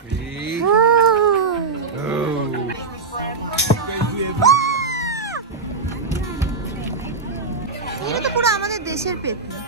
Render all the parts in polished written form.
এটা তো পুরো আমাদের দেশের পেতনি।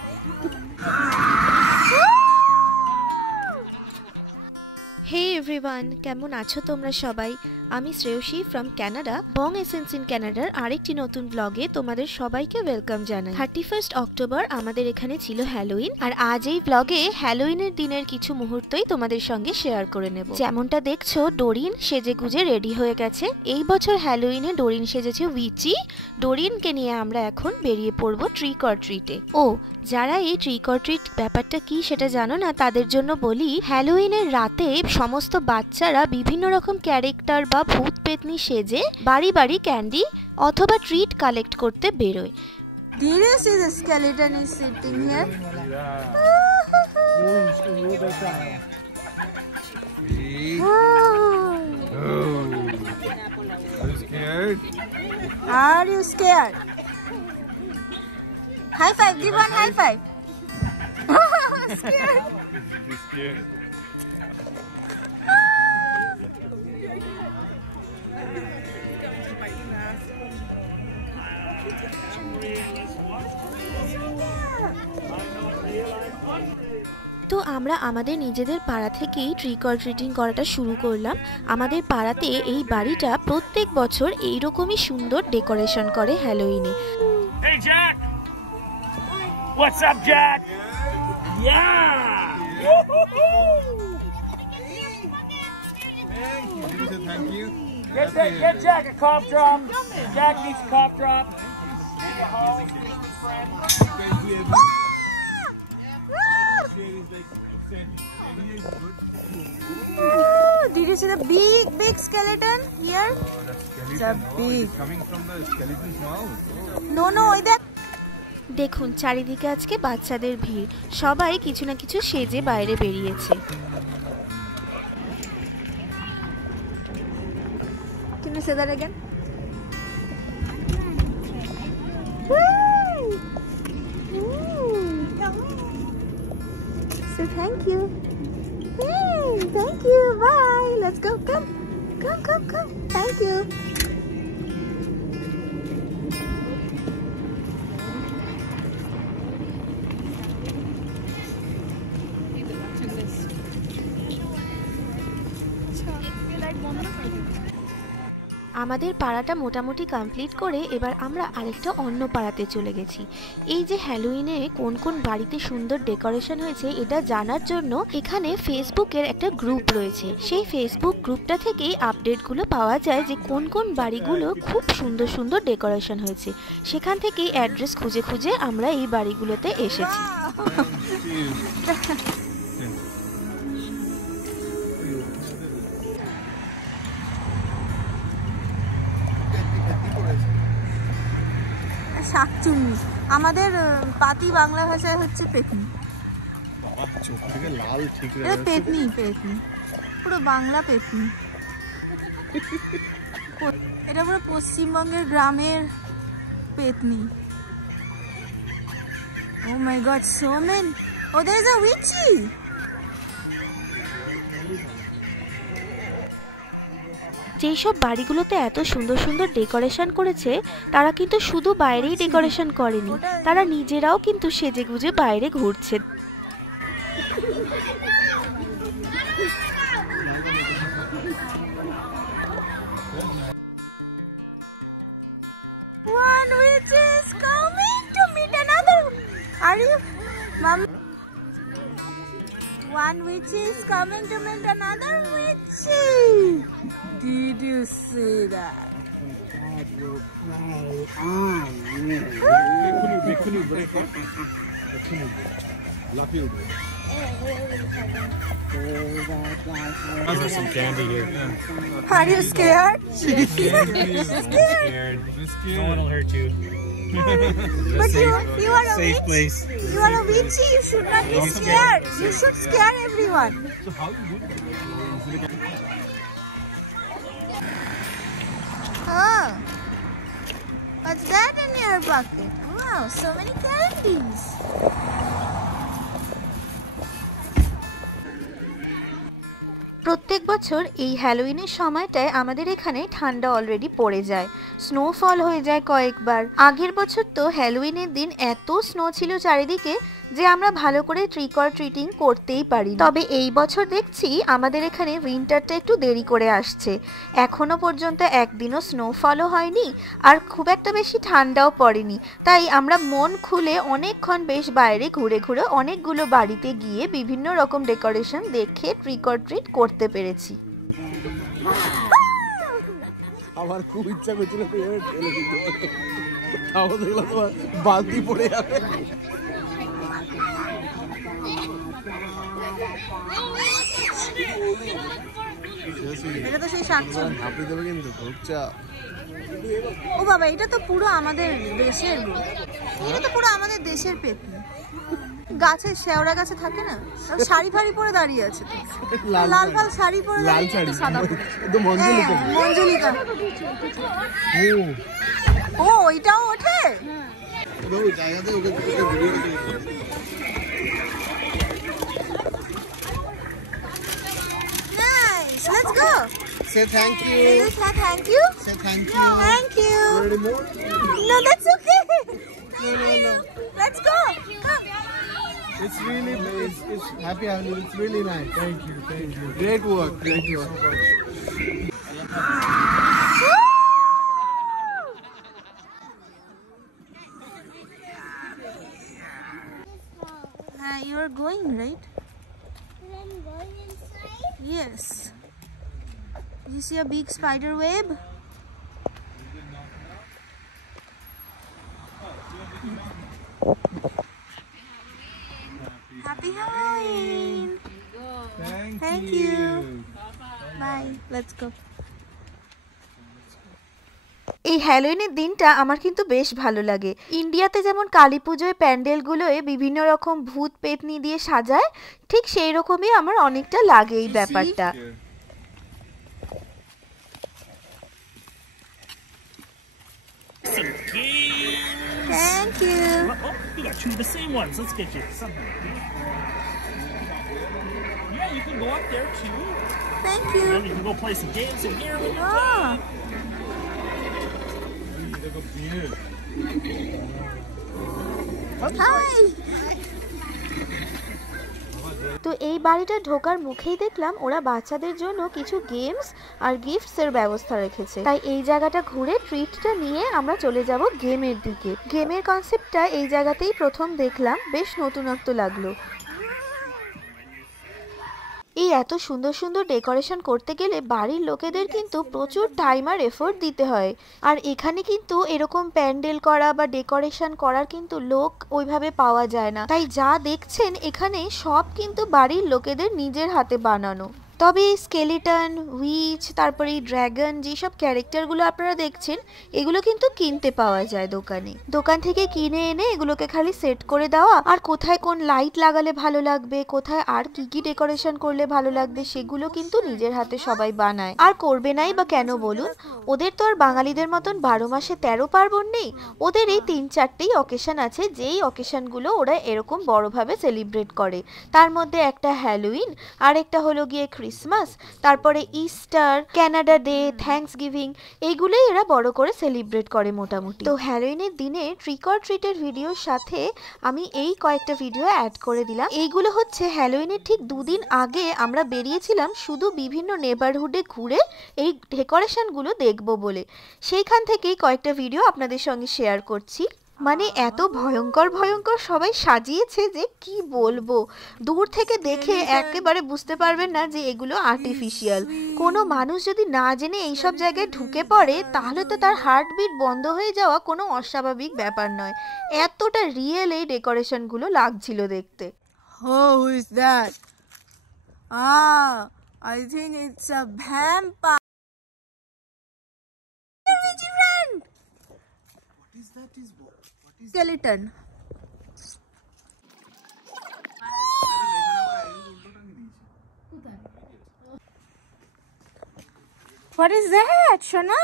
হে এভরিওয়ান, কেমন আছো তোমরা সবাই? আমি Shreyashi from Canada, Bong essence in ক্যানাডার আরেকটি নতুন ব্লগে তোমাদের সবাইকে ওয়েলকাম জানাই। 31 অক্টোবর আমাদের এখানে ছিল হ্যালোইন, আর আজ এই ব্লগে হ্যালোইনের দিনের কিছু মুহূর্তই তোমাদের সঙ্গে শেয়ার করে নেব। যেমনটা দেখছো, ডোরিন সেজে গুজে রেডি হয়ে গেছে। এই বছর হ্যালোইনে ডোরিন সেজেছে উইচি। ডোরিনকে নিয়ে আমরা এখন বেরিয়ে পড়বো ট্রিক অর ট্রিটে। ও যারা এই ট্রিক অর ট্রিট ব্যাপারটা কি সেটা জানো না, তাদের জন্য বলি, হ্যালোইনের রাতে সমস্ত বাচ্চারা বিভিন্ন রকম ক্যারেক্টার বা ভূত পেতনি সেজে বাড়ি বাড়ি ক্যান্ডি অথবা ট্রিট কালেক্ট করতে বেরোয়। Did you see the skeleton is sitting here? Are you scared? High five, give one high five. Scared. Scared. তো আমরা আমাদের নিজেদের পাড়া থেকেই ট্রিক অর ট্রিটিং করাটা শুরু করলাম। আমাদের পাড়াতে এই বাড়িটা প্রত্যেক বছর এইরকমই সুন্দর ডেকোরেশন করে হ্যালোইনে। Hey Jack! What's up, Jack? Yeah! Thank you. Get Jack a cough drop. Jack needs a cough drop. Did you see the big skeleton here? It's a big. Coming from the skeleton's mouth. No, that. দেখুন চারিদিকে আজকে বাচ্চাদের ভিড়, সবাই কিছু না কিছু সেজে বাইরে বেরিয়েছে। Can you say that again? So thank you. Hey, thank you. Bye. Let's go. Come. Thank you. আমাদের পাড়াটা মোটামুটি কমপ্লিট করে এবার আমরা আরেকটা অন্য পাড়াতে চলে গেছি। এই যে হ্যালোইনে কোন কোন বাড়িতে সুন্দর ডেকোরেশন হয়েছে এটা জানার জন্য এখানে ফেসবুকের একটা গ্রুপ রয়েছে। সেই ফেসবুক গ্রুপটা থেকেই আপডেটগুলো পাওয়া যায় যে কোন কোন বাড়িগুলো খুব সুন্দর সুন্দর ডেকোরেশন হয়েছে। সেখান থেকেই অ্যাড্রেস খুঁজে খুঁজে আমরা এই বাড়িগুলোতে এসেছি। শাকচুন্নি, আমাদের পাতি বাংলা ভাষায় হচ্ছে পেতনি। লাল ঠিক পেতনি পুরো বাংলা পেতনি। এটা পুরো পশ্চিমবঙ্গের গ্রামের পেতনি। Oh my God, so many. Oh, there is a witchy. যেসব বাড়িগুলোতে এত সুন্দর সুন্দর ডেকোরেশন করেছে তারা কিন্তু শুধু বাইরেই ডেকোরেশন করেনি, তারা নিজেরাও কিন্তু সেজেগুজে বাইরে ঘুরছে। One witch is coming to meet another. Are you, Mom? One witch is coming to meet another witchy. Did you see that? Some candy here. Are you scared? Scared. No one will hurt you. But you are a Safe witch. place. You are a witchy. You should not be scared. You should scare everyone. Oh, what's that in your bucket? Wow, so many candies. প্রত্যেক বছর এই হ্যালোউইনের সময়টায় আমাদের এখানে ঠান্ডা already পড়ে যায়, snowfall হয়ে যায় কয়েকবার। আগের বছর তো হ্যালোউইনের দিন এত স্নো ছিল চারিদিকে যে আমরা ভালো করে ট্রিক অর ট্রিটিং করতেই পারি। তবে এই বছর দেখছি আমাদের এখানে উইন্টারটা একটু দেরি করে আসছে, এখনো পর্যন্ত একদিনও স্নোফলও হয়নি আর খুব একটা বেশি ঠান্ডাও পড়েনি। তাই আমরা মন খুলে অনেকক্ষণ বেশ বাইরে ঘুরে ঘুরে অনেকগুলো বাড়িতে গিয়ে বিভিন্ন রকম ডেকোরেশন দেখে ট্রিক অর ট্রিট করতে পেরেছি। আমার খুব ইচ্ছা করছিল ঠেলে দিতে, তাও দেখলাম তোমার বালতি পড়ে যাবে। এটা তো সেই শাকচুন ভাবতে দেবে কিন্তু ধূপচা। ও বাবা, এটা তো পুরো আমাদের দেশের গো, এটা তো পুরো আমাদের দেশের পেতনি। গাছের শেওড়া গাছে থাকে না, শাড়ি ফাড়ি পরে দাঁড়িয়ে আছে, লাল লাল শাড়ি পরে, লাল শাড়ি সাদা, মঞ্জুলিকা। ও ওইটাও ওঠে। জায়গাতে ওকে video Nice, let's go. Say thank you. Say thank you. Say thank you. Thank you. Ready more? No, that's okay. No. Let's go. Come. It's really, it's happy happening. It's really nice. Thank you. Great work. You are going, right? I'm going inside. Yes. You see a big spider web? Happy Halloween. Thank you. Bye. Let's go. এই হ্যালোউইনের দিনটা আমার কিন্তু বেশ ভালো লাগে। ইন্ডিয়াতে যেমন কালী পুজোয় প্যান্ডেলগুলোয় বিভিন্ন রকম ভূত পেতনি দিয়ে সাজায়, ঠিক সেই রকমই আমার অনেকটা লাগে এই ব্যাপারটা। Thank you. Oh, you got two of the same ones. Let's get you something. Yeah, you can go up there too. Thank And you. you can go play some games in here with your Ah. Hi. তো এই বাড়িটা ঢোকার মুখেই দেখলাম ওরা বাচ্চাদের জন্য কিছু গেমস আর গিফটস এর ব্যবস্থা রেখেছে। তাই এই জায়গাটা ঘুরে ট্রিটটা নিয়ে আমরা চলে যাব গেমের দিকে। গেমের কনসেপ্টটা এই জায়গাতেই প্রথম দেখলাম, বেশ নতুনত্ব লাগলো। এই এত সুন্দর সুন্দর ডেকোরেশন করতে গেলে বাড়ির লোকেদের কিন্তু প্রচুর টাইম আর এফোর্ট দিতে হয়, আর এখানে কিন্তু এরকম প্যান্ডেল করা বা ডেকোরেশন করার কিন্তু লোক ওইভাবে পাওয়া যায় না। তাই যা দেখছেন এখানে সব কিন্তু বাড়ির লোকেদের নিজের হাতে বানানো। তবে এই স্কেলিটন, উইচ, তারপরে এই ড্র্যাগন, যেসব ক্যারেক্টারগুলো আপনারা দেখছেন এগুলো কিন্তু কিনতে পাওয়া যায় দোকান থেকে কিনে এনে এগুলোকে খালি সেট করে দেওয়া, আর কোথায় কোন লাইট লাগালে ভালো লাগবে, কোথায় আর কি কি ডেকোরেশন করলে ভালো লাগবে সেগুলো কিন্তু নিজের হাতে সবাই বানায়। আর করবে নাই বা কেন বলুন, ওদের তো আর বাঙালিদের মতন 12 মাসে 13 পার্বণ নেই। ওদের এই 3-4টেই অকেশন আছে, যেই অকেশনগুলো ওরা এরকম বড়ভাবে সেলিব্রেট করে। তার মধ্যে একটা হ্যালোউইন, আর একটা হলো গিয়ে ক্রিসমাস, তারপরে Easter, Canada day, thanks giving, এইগুলোই এরা বড় করে সেলিব্রেট করে মোটামুটি। তো হ্যালোউইনের দিনে ট্রিক অর ট্রিটের ভিডিওর সাথে আমি এই কয়েকটা ভিডিও অ্যাড করে দিলাম। এইগুলো হচ্ছে হ্যালোউইনের ঠিক 2 দিন আগে আমরা বেরিয়েছিলাম শুধু বিভিন্ন নেবারহুডে ঘুরে এই ডেকোরেশনগুলো দেখবো বলে। সেইখান থেকেই কয়েকটা ভিডিও আপনাদের সঙ্গে শেয়ার করছি। মানে এত ভয়ঙ্কর ভয়ঙ্কর সবাই সাজিয়েছে যে কি বলবো, দূর থেকে দেখে একেবারে বুঝতে পারবেন না যে এগুলো আর্টিফিশিয়াল। কোনো মানুষ যদি না জেনে এইসব জায়গায় ঢুকে পড়ে তাহলে তো তার হার্টবিট বন্ধ হয়ে যাওয়া কোনো অস্বাভাবিক ব্যাপার নয়। এতটা রিয়েল এই ডেকোরেশনগুলো লাগছিল দেখতে। Oh, who is that? Ah, I think it's a vampire. Skeleton. What is that, Shona?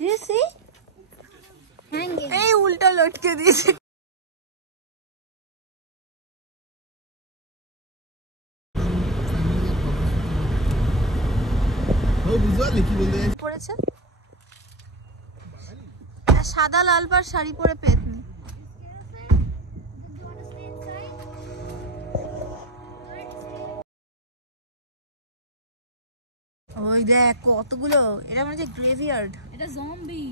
You see? Hanging. Hey, ulta lotke diye. বুঝলি কি বলতে চাইছি? পরেছে সাদা লাল পাড় শাড়ি পরে পেতনি। ওই দেখ কতগুলো, এটা মনে হচ্ছে গ্রেভিয়ার্ড। এটা zombie.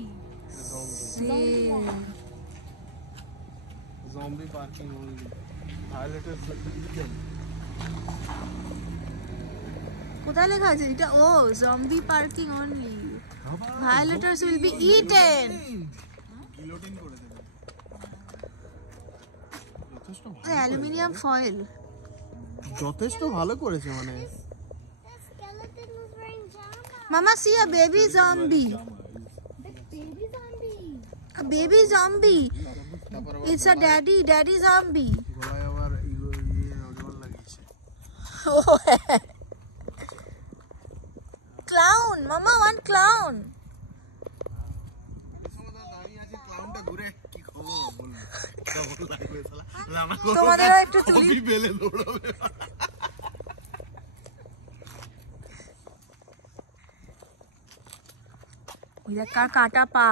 Zombie parking only violators eaten. কোথায় লেখা আছে এটা? ও zombie parking only, violators will be eaten. Guillotine করে দেবে। যথেষ্ট অ্যালুমিনিয়াম ফয়েল। যথেষ্ট ভালো করেছে মানে। The skeleton was wearing pajamas. মামা C a baby zombie, The baby zombie. a baby zombie. তারপর আবার It's a daddy zombie. গলায় আবার নজর লাগিয়েছে। Clown, mama one clown. দাঁড়িয়ে আছে ক্লাউনটা ঘুরে কি খবর বল। কেমন লাগবে শালা? রান্না তোমাদেরও একটু তুলি। কপি বেলে দৌড়াবে। ওই দেখ কার কাটা পা।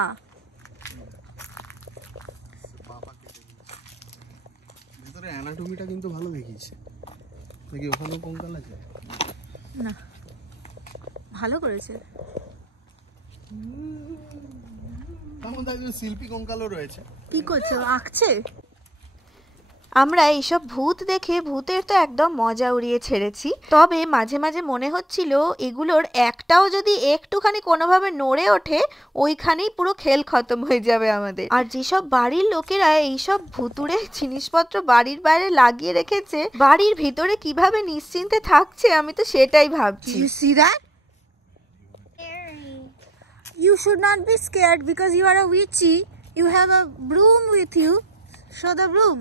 ভিতরে অ্যানাটমিটা কিন্তু ভালো দেখিয়েছে। নাকি ওখানেও কঙ্কাল আছে? না ভালো করেছে। তার মধ্যে একজন শিল্পী কঙ্কালও রয়েছে। কি করছো, আঁকছে? আমরা এইসব ভূত দেখে ভূতের তো একদম মজা উড়িয়ে ছেড়েছি, তবে মাঝে মাঝে মনে হচ্ছিল এগুলোর একটাও যদি একটুখানি কোনোভাবে নড়ে ওঠে ওইখানেই পুরো খেল খতম হয়ে যাবে আমাদের। আর যেসব বাড়ির লোকেরা এইসব ভুতুড়ে জিনিসপত্র বাড়ির বাইরে লাগিয়ে রেখেছে, বাড়ির ভিতরে কিভাবে নিশ্চিন্তে থাকছে আমি তো সেটাই ভাবছি। You see that? Scary. You should not be scared because you are a witchy. You have a broom with you. Show the broom.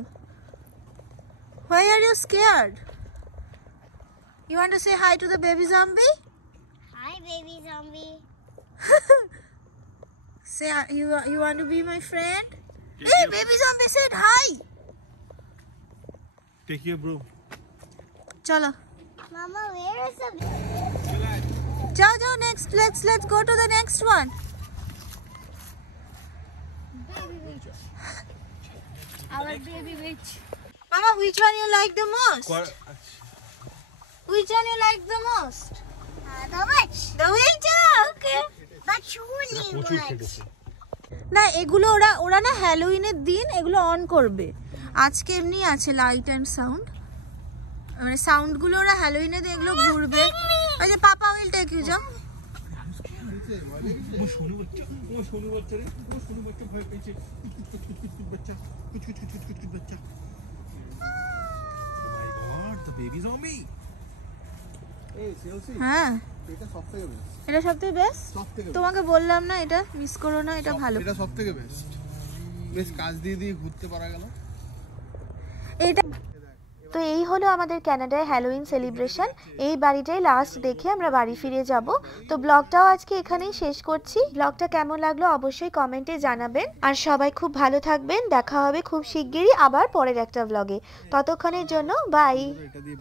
Why are you scared? You want to say hi to the baby zombie? Hi, baby zombie. Say you want to be my friend? Hey, baby zombie said hi. Take your broom. Chalo. Mama, where is the Jao, next. Let's go to the next one. Baby witch. Our baby witch. Mama, which one you like the most? Which one you like the most? the witch? The witch, okay. But surely witch. না এগুলো ওরা না হ্যালোউইনের দিন এগুলো on করবে। আজকে এমনি আছে লাইট অ্যান্ড সাউন্ড, মানে সাউন্ডগুলো ওরা হ্যালোউইনের দিন এগুলো ঘুরবে। ওই যে পাপা উইল টেক ইউ যাও। ও সোনু বাচ্চা রে, ও সোনু বাচ্চা ভয় পেয়েছে। বাচ্চা কুচ বাচ্চা। মাই গড, দ্য বেবি জম্বি। এই সেলসি, হ্যাঁ এটা সবথেকে বেস্ট। এটা সবথেকে বেস্ট। সবথেকে তোমাকে বললাম না এটা মিস করো না, এটা ভালো। এটা সবথেকে বেস্ট। বেশ কাজ দিয়ে ঘুরতে পারা গেল। এটা তো এই হলো আমাদের কানাডায় হ্যালোউইন সেলিব্রেশন। এই বাড়িটাই লাস্ট দেখে আমরা বাড়ি ফিরে যাব। তো ব্লগটাও আজকে এখানেই শেষ করছি। ব্লগটা কেমন লাগলো অবশ্যই কমেন্টে জানাবেন। আর সবাই খুব ভালো থাকবেন। দেখা হবে খুব শিগগিরই আবার পরের একটা ব্লগে। ততক্ষণের জন্য বাই। এটা দিয়ে